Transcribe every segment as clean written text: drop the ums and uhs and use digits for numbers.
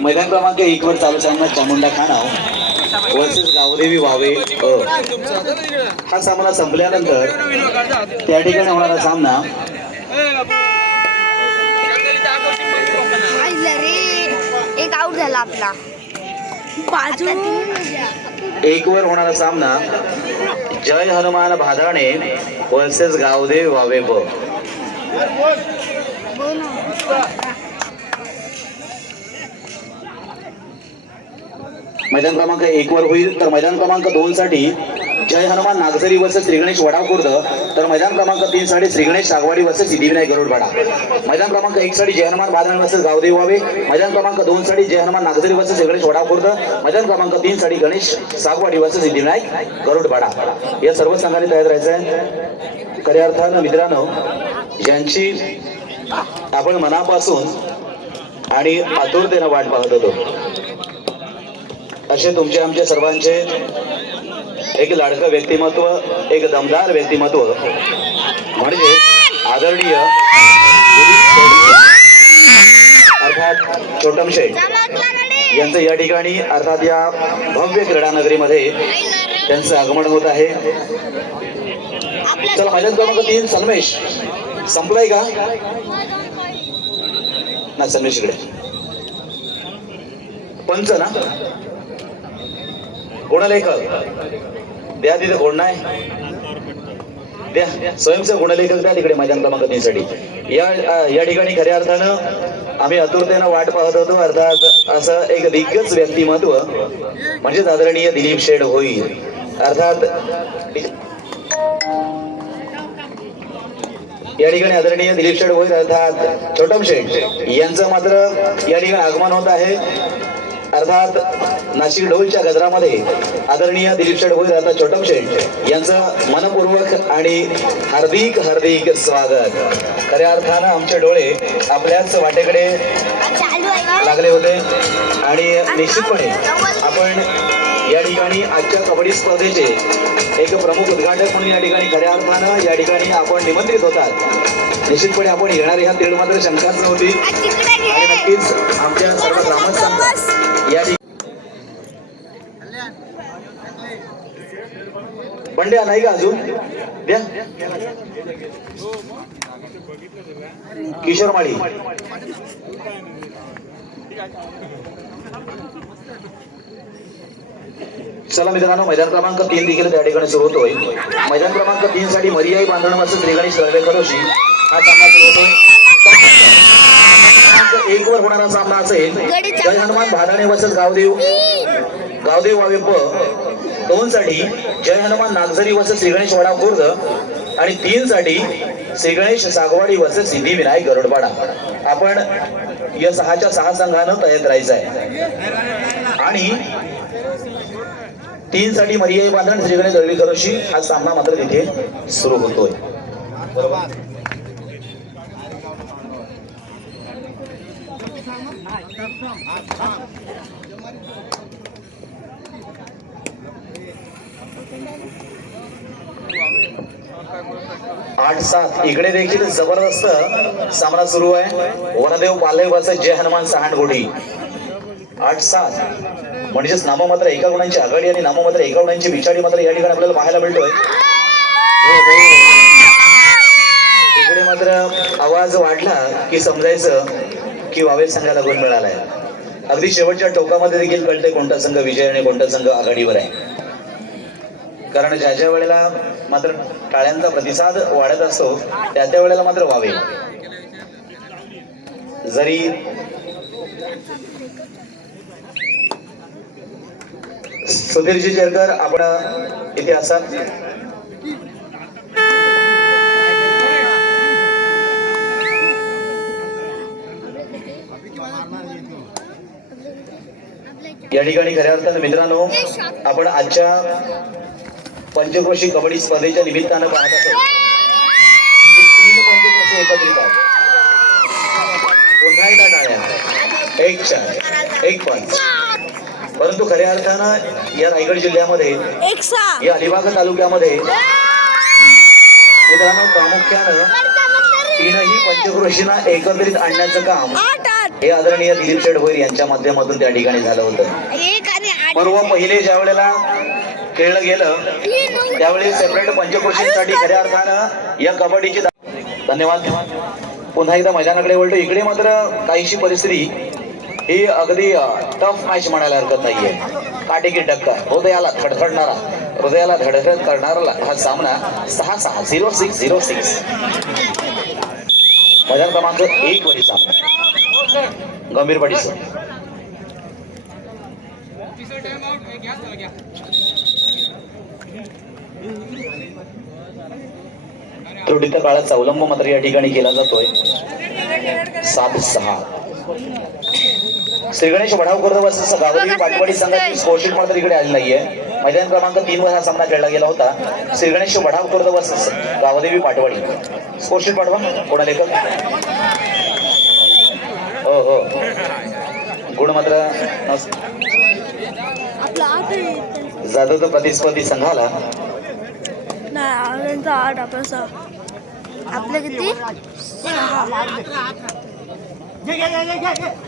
मैदान क्रमांक 1 वर चालू सामना चामुंडा खानाव वर्सेस गावदेवी वावे हा सामना संपल्यानंतर त्या ठिकाणी होणारा सामना एक आउट झाला आपला 1 वर होणारा सामना जय हनुमान भादाणे वर्सेस गावदेवी वावे ब मैदान क्रमांक 1 वर होईल तर मैदान क्रमांक 2 साठी जय हनुमान नागझरी वर्सेस श्री गणेश वडाव खुर्द तर मैदान क्रमांक 3 साठी श्री गणेश सागवाडी वर्सेस सिद्धिविनायक गरुडपाडा मैदान क्रमांक 1 साठी जय हनुमान भादाणे वर्सेस गावदेवी वावे मैदान क्रमांक 2 साठी जय हनुमान नागझरी वर्सेस श्री गणेश वडाव खुर्द मैदान क्रमांक 3 साठी गणेश सागवाडी वर्सेस सिद्धिविनायक गरुडपाडा या सर्व संघांनी तयार राहायचं आहे. खऱ्या अर्थानं मित्रांनो ज्यांची आपण मनापासून आणि आतुरतेनं वाट पाहत होतो असे तुमचे आमचे सर्वांचे एक लाडकं व्यक्तिमत्व एक दमदार व्यक्तिमत्व म्हणजे आदरणीय अर्थात छोटम शेठ यांचं या ठिकाणी अर्थात या भव्य क्रीडा नगरीमध्ये त्यांचं आगमन होत आहे. चला मैदान क्रमांक 3 सन्मेश संपलाय का ना सन्मेश इकडे पंच ना गुणलेखक द्या तिथे कोण नाही द्या स्वयंसेवक गुणलेखक द्या तिकडे मैदान क्रमांक 3 साठी या ठिकाणी खऱ्या अर्थानं आम्ही आतुरतेनं वाट पाहत होतो. अर्थात असं एक दिग्गज व्यक्तिमत्व म्हणजेच आदरणीय दिलीप शेठ होईल. अर्थात या ठिकाणी आदरणीय दिलीप शेठ होईल अर्थात छोटम शेठ यांचं मात्र या ठिकाणी आगमन होत आहे. अर्थात नाशिक ढोलच्या गजरामध्ये आदरणीय दिलीप शेठ होईल अर्थात छोटम शेठ यांचं मनपूर्वक आणि हार्दिक हार्दिक स्वागत. खऱ्या अर्थानं आमचे डोळे आपल्याच वाटेकडे लागले होते आणि निश्चितपणे आपण या ठिकाणी आजच्या कबड्डी स्पर्धेचे एक प्रमुख उद्घाटक म्हणून या ठिकाणी खऱ्या अर्थानं या ठिकाणी आपण निमंत्रित होतात. निश्चितपणे आपण येणार ह्या तीळ मात्र शंकाच नव्हती आणि नक्कीच आमच्या सर्व ग्रामस्थांना या बंड्या नाही का अजून द्या किशोर माळी चला मित्रांनो मैदान क्रमांक 3 देखील त्या ठिकाणी सुरू होतोय. मैदान क्रमांक 3 साठी मरियाई बांधण वर्सेस श्री गणेश खरोशी हा सामना सुरू होतोय. 1 वर होणारा सामना असेल जय हनुमान भादाणे वर्सेस गावदेव वावे प 2 साठी जय हनुमान नागझरी वर्सेस श्री गणेश वडाव खुर्द आणि 3 साठी श्री गणेश सागवाडी वर्सेस सिद्धिविनायक गरुडपाडा. आपण या 6च्या 6 संघानं तयार राहायचं आहे आणि 3 साठी मरियाई बांधण श्री गणेश दळवी खरोशी हा सामना मात्र तिथे सुरू होतोय. बरोबर 8-7 इकडे देखील जबरदस्त सामना सुरू आहे. वनदेव पालय वर्सेस जय हनुमान सहांडगोडी 8-7 म्हणजेच नाममात्र एका गुणांची आघाडी आणि नाममात्र एका गुणांची बिचाडी मात्र या ठिकाणी आपल्याला पाहायला मिळतोय. इकडे मात्र आवाज वाढला की समजायचं की वावे संघाला गुण मिळालाय. अगदी शेवटच्या टोकामध्ये देखील कळते कोणता संघ विजय आणि कोणता संघ आघाडीवर आहे. कारण ज्या ज्या वेळेला मात्र टाळ्यांचा प्रतिसाद वाढत असतो त्या वेळेला मात्र वावे जरी सुधीरजी चेरकर आपण इथे असाल या ठिकाणी खऱ्या अर्थानं मित्रांनो आपण आजच्या पंचक्रोशी कबड्डी स्पर्धेच्या निमित्तानं पाहत असतो की 3 पंचक्रोशी एकत्रित आहेत. पुन्हा एकदा टाळ्या. 1-4 1-5. परंतु खऱ्या अर्थानं या रायगड जिल्ह्यामध्ये या अलिबाग तालुक्यामध्ये मित्रांनो प्रामुख्यानं 3ही पंचक्रोशींना एकत्रित आणण्याचं काम हे आदरणीय दिलीप शेठ भोईर यांच्या माध्यमातून त्या ठिकाणी झालं होतं. पूर्व पहिले ज्या वेळेला खेळलं गेलं त्यावेळी सेपरेट पंचक्रोशींसाठी खऱ्या अर्थानं या कबड्डीची धन्यवाद. पुन्हा एकदा मैदानाकडे वळतो. इकडे मात्र काहीशी परिस्थिती ही अगदी टफ मॅच म्हणायला हरकत नाहीये. काटेकी टक्का, हृदयाला धडधडणारा, हृदयाला धडधड करणारा हा सामना 6-6 0-6 मैदान क्रमांक 1 वरील सामना गंभीर पडीचं. त्रुटीच्या काळाचा अवलंब मात्र या ठिकाणी केला जातोय. 7-6 श्री गणेश वढाव कर्दवास गावदेवी पाटवाडी संघाची स्कोरशीट मात्र इकडे आली नाहीये. मैदान क्रमांक 3 वर हा सामना खेळला गेला होता. श्री गणेश वढाव कर्दवास गावदेवी पाटवाडी स्कोरशीट पाठवा. कोणा लेखक हो गुण मात्र जाधव प्रतिस्पर्धी संघाला आपलं किती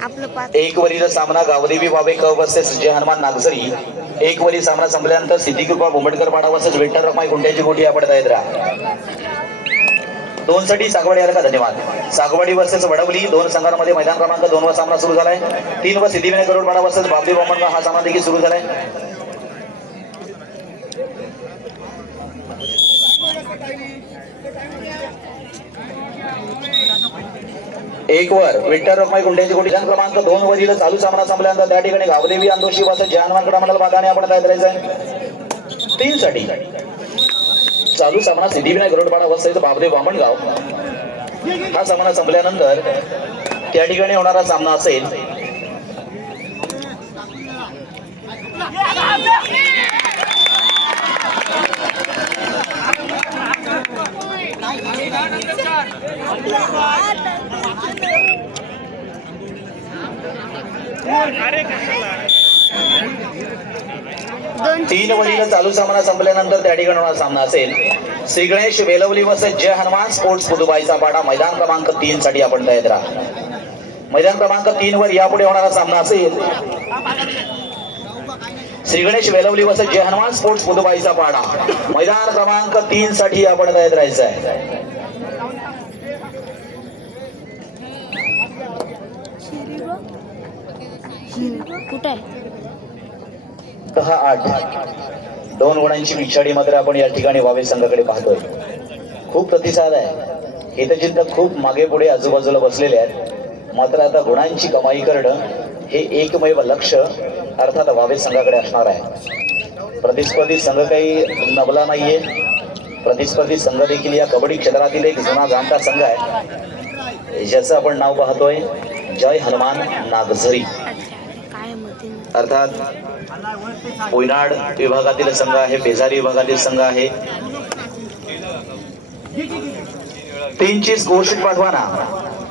आपलं 5. 1 वरील सामना गावदेवी बाबे क वर्सेस जय हनुमान नागझरी. 1 वरील सामना संपल्यानंतर सिद्धिकृपा बोंबडकर पाडा वर्सेस विठ्ठल रखमाई गुंड्याची गोटी आपण तयार राहा. 2 साठी सागवाडी आला का धन्यवाद. सागवाडी वर्सेस वडवली 2 संघांमध्ये मैदान क्रमांक 2 वर सामना सुरू झालाय. 3 वर सिद्धिविनायक गरुडपाडा वर्सेस बाबली बोंबडकर हा सामना देखील सुरू झालाय. एक वर विठ्ठल रखमाई गुंड्याची गोटी. मैदान क्रमांक 2 वरील चालू सामना संपल्यानंतर त्या ठिकाणी गावदेवी आंदोशी वर्सेस जय हनुमान कडा मंडळ भागाने आपण तयार करायचंय. 3 साठी चालू सामना सिद्धिविनायक गरुडपाडा वर्सेस बाबदेव बामणगाव हा सामना संपल्यानंतर त्या ठिकाणी होणारा सामना असेल तीन वरील चालू सामना संपल्यानंतर त्या ठिकाणी होणारा सामना असेल श्री गणेश वेलवली वर्सेस जय हनुमान स्पोर्ट्स पुदुबाईचा पाडा. मैदान क्रमांक 3 साठी आपण तयार राहा. मैदान क्रमांक 3 वर यापुढे होणारा सामना असेल श्री गणेश वेलवली वर्सेस जय हनुमान स्पोर्ट्स पुदुबाईचा पाडा. मैदान क्रमांक 3 साठी आपण तयार राहायचं आहे. कुठे 10-8 2 गुणांची पिछाडी मात्र आपण या ठिकाणी वावे संघाकडे पाहतोय. खूप प्रतिसाद आहे. हितचिंतक खूप मागे पुढे आजूबाजूला बसलेले आहेत. मात्र आता गुणांची कमाई करणं हे एकमेव लक्ष अर्थात वावे संघाकडे असणार आहे. प्रतिस्पर्धी संघ काही नबला नाहीये. प्रतिस्पर्धी संघ देखील या कबड्डी क्षेत्रातील एक जुना जाणता संघ आहे ज्याचं आपण नाव पाहतोय जय हनुमान नागझरी. अर्थात कोयनाड विभागातील संघ आहे. बेजारी विभागातील संघ आहे. 3ची स्कोरशीट पाठवा ना.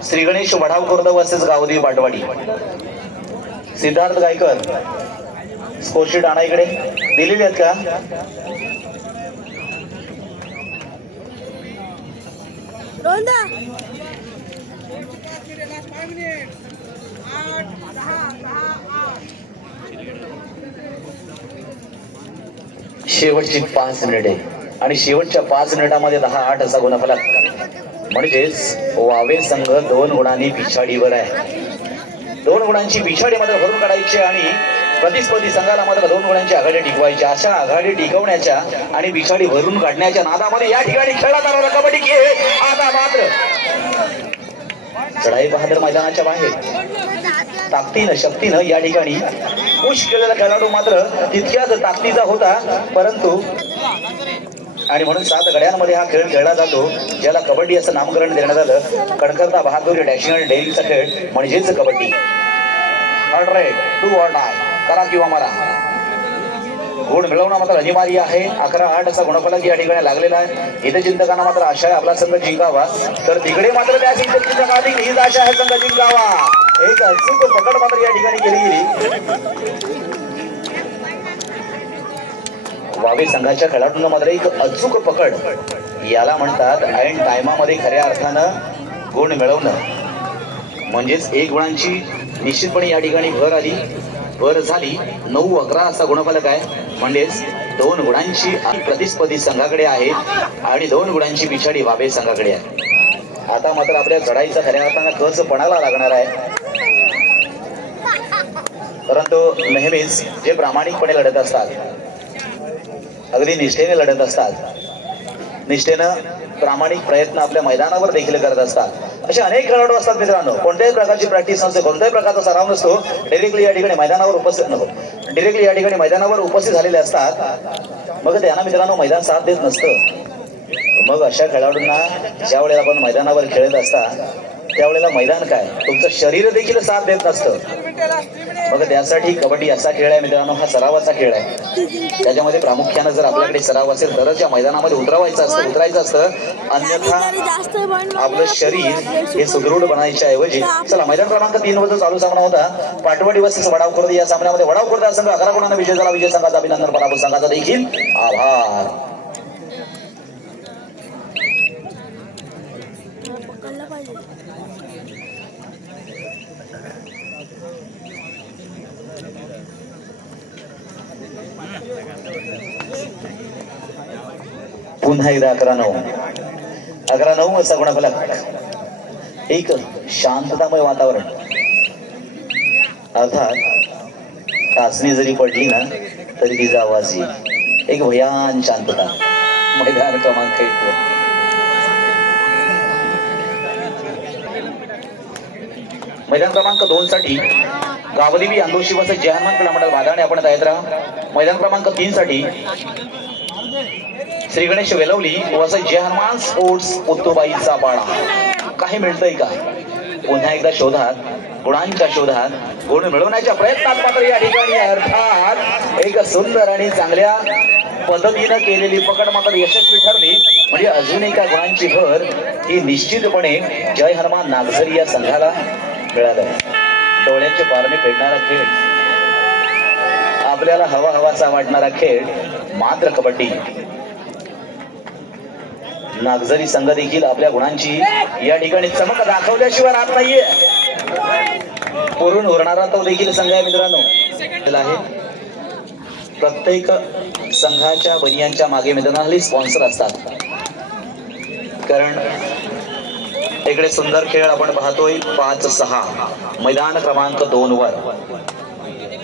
श्री गणेश वढाव खुर्द वर्सेस गावदेवी पाटवाडी. सिद्धार्थ गायकर स्कोरशीट आणा इकडे. दिलेली आहेत का? शेवटची 5 मिनिटे आणि शेवटच्या 5 मिनिटांमध्ये 10-8 असा गुणफलक. म्हणजेच वावे संघ 2 गुणांनी पिछाडीवर आहे. 2 गुणांची पिछाडी मात्र भरून काढायची आणि प्रतिस्पर्धी संघाला मात्र 2 गुणांची आघाडी टिकवायची. अशा आघाडी टिकवण्याच्या आणि पिछाडी भरून काढण्याच्या नादामध्ये या ठिकाणी खेळला जाणारा कबड्डी खेळ आता मात्र चढाई बहादर मैदानाच्या बाहेर ताकदीनं शक्तीनं या ठिकाणी पुश केलेला खेळाडू मात्र तितक्याच ताकदीचा होता. परंतु आणि म्हणून 7 गड्यांमध्ये हा खेळ खेळला जातो ज्याला कबड्डी असं नामकरण देण्यात आलं. कणखरता बहादुरी डॅशिंग आणि डेलीचा खेळ म्हणजेच kabaddi. All right, do or die, करा किंवा मरा. गुण मिळवणं मात्र अनिवार्य आहे. 11-8 असा गुणफलक या ठिकाणी लागलेला आहे. इथे चिंतकांना मात्र आशा आहे आपला संघ जिंकावा, तर तिकडे मात्र त्या चिंतकाधिक हीच आशा आहे संघ जिंकावा. एक अचूक पकड मात्र या ठिकाणी केली गेली. वावे संघाच्या खेळाडूंना मात्र एक अचूक पकड, याला म्हणतात ऐन टायमामध्ये खऱ्या अर्थानं गुण मिळवणं. म्हणजेच 1 गुणांची निश्चितपणे या ठिकाणी भर झाली. 9-11 असा गुणफलक आहे. म्हणजेच 2 गुणांची प्रतिस्पर्धी संघाकडे आहे आणि 2 गुणांची पिछाडी वावे संघाकडे आहे. आता मात्र आपल्या चढाईचा खऱ्या अर्थानं कस पणाला लागणार आहे. परंतु नेहमीच जे प्रामाणिकपणे लढत असतात, अगदी निष्ठेने लढत असतात, निष्ठेनं प्रामाणिक प्रयत्न आपल्या मैदानावर देखील करत असतात, असे अनेक खेळाडू असतात मित्रांनो. कोणत्याही प्रकारची प्रॅक्टिस नसते, कोणत्याही प्रकारचा सराव नसतो, डायरेक्टली या ठिकाणी मैदानावर उपस्थित झालेले असतात. मग त्यांना मित्रांनो मैदान साथ देत नसतं. मग अशा खेळाडूंना ज्या वेळेला आपण मैदानावर खेळत असता त्यावेळेला मैदान काय, तुमचं शरीर देखील साथ देत नसतं. मग त्यासाठी कबड्डी असा खेळ आहे मित्रांनो, हा सरावाचा खेळ आहे. त्याच्यामध्ये प्रामुख्यानं जर आपल्याकडे सराव असेल तरच या मैदानामध्ये उतरायचं असतं. अन्यथा आपलं शरीर हे सुदृढ बनायच्या ऐवजी. चला, मैदान क्रमांक 3 वर चालू सामना होता पाटवडी वर्सेस वडाव खुर्द. या सामन्यामध्ये वडाव खुर्द संघ 11 गुणांना विजय झाला. विजय संघाचा अभिनंदन, पराभव संघाचा देखील आभार. पुन्हा एकदा 11-9 असा गुणफलक. एक शांततामय वातावरण. अर्थात टाचणी जरी पडली ना तरी तिचा आवाज येईल. एक भयान शांतता. मैदान क्रमांक 1 वर मैदान क्रमांक 2 साठी गावदेवी अंदोशी वस जहानमान क्रीडा मंडळ वादाणे आपण तयार राहा. मैदान क्रमांक 3 साठी श्री गणेश वेलवली वस जय हनुमान स्पोर्ट्स पुतुबाईचा पाडा. काही मिळतंय का? पुन्हा एकदा शोधात, गुणांच्या शोधात, गुण मिळवण्याच्या प्रयत्नात मात्र या ठिकाणी अर्थात एक सुंदर आणि चांगल्या पद्धतीनं केलेली पकड मात्र यशस्वी ठरली. म्हणजे अजून एका गुणांची भर ही निश्चितपणे जय हनुमान नागझरी या संघाला मिळालं. डोळ्यांचे पारणे फेडणारा खेळ, आपल्याला हवाचा वाटणारा खेळ, मात्र कबड्डी. नागझरी संघ देखील आपल्या गुणांची या ठिकाणी चमक दाखवल्याशिवाय राहत नाहीये. पुरून उरणारा तो देखील संघ आहे मित्रांनो. प्रत्येक संघाच्या बनियांच्या मागे मित्रांनो स्पॉन्सर असतात. कारण इकडे सुंदर खेळ आपण पाहतोय. 5-6 मैदान क्रमांक 2 वर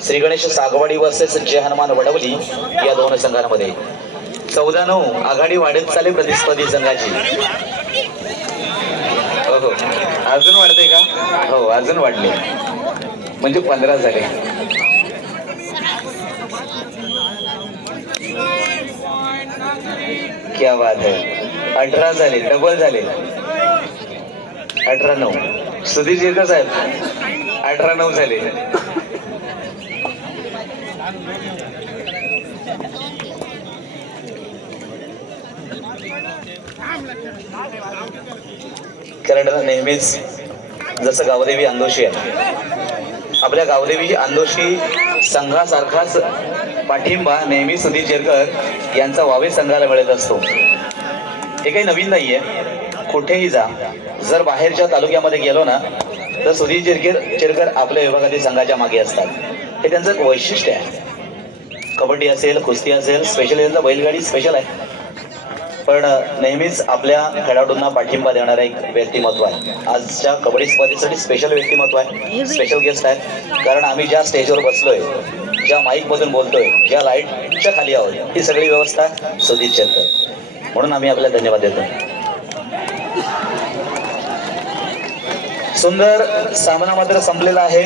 श्री गणेश सागवाडी वर्सेस जय हनुमान वडवली या 2 संघांमध्ये 14-9 आघाडी वाढत चालली प्रतिस्पर्धी संघाची. हो, अजून वाढते का? हो, अजून वाढले, म्हणजे 15 झाले. क्या बात है. 18 झाले, डबल झाले. 18-9 सुधीर जिरकर साहेब 18-9 झाले. कारण नेहमीच जसं गावदेवी अंदोशी आहे, आपल्या गावदेवी अंदोशी संघासारखाच पाठिंबा नेहमी सुधीर जिरकर यांचा वावे संघाला मिळत असतो. हे काही नवीन नाहीये. कुठेही जा, जर बाहेरच्या तालुक्यामध्ये गेलो ना तर सुधीर जिरकर आपल्या विभागातील संघाच्या मागे असतात. हे त्यांचं एक वैशिष्ट्य आहे. कबड्डी असेल, कुस्ती असेल, स्पेशल यांचा बैलगाडी स्पेशल आहे, पण नेहमीच आपल्या खेळाडूंना पाठिंबा देणारं एक व्यक्तिमत्व आहे. आजच्या कबड्डी स्पर्धेसाठी स्पेशल व्यक्तिमत्व आहे, स्पेशल गेस्ट आहेत. कारण आम्ही ज्या स्टेजवर बसलोय, ज्या माईक मधून बोलतोय, ज्या लाईटच्या खाली आहोत, ही सगळी व्यवस्था सुधीर जिरकर. म्हणून आम्ही आपल्याला धन्यवाद देतो. सुंदर सामना मात्र संपलेला आहे.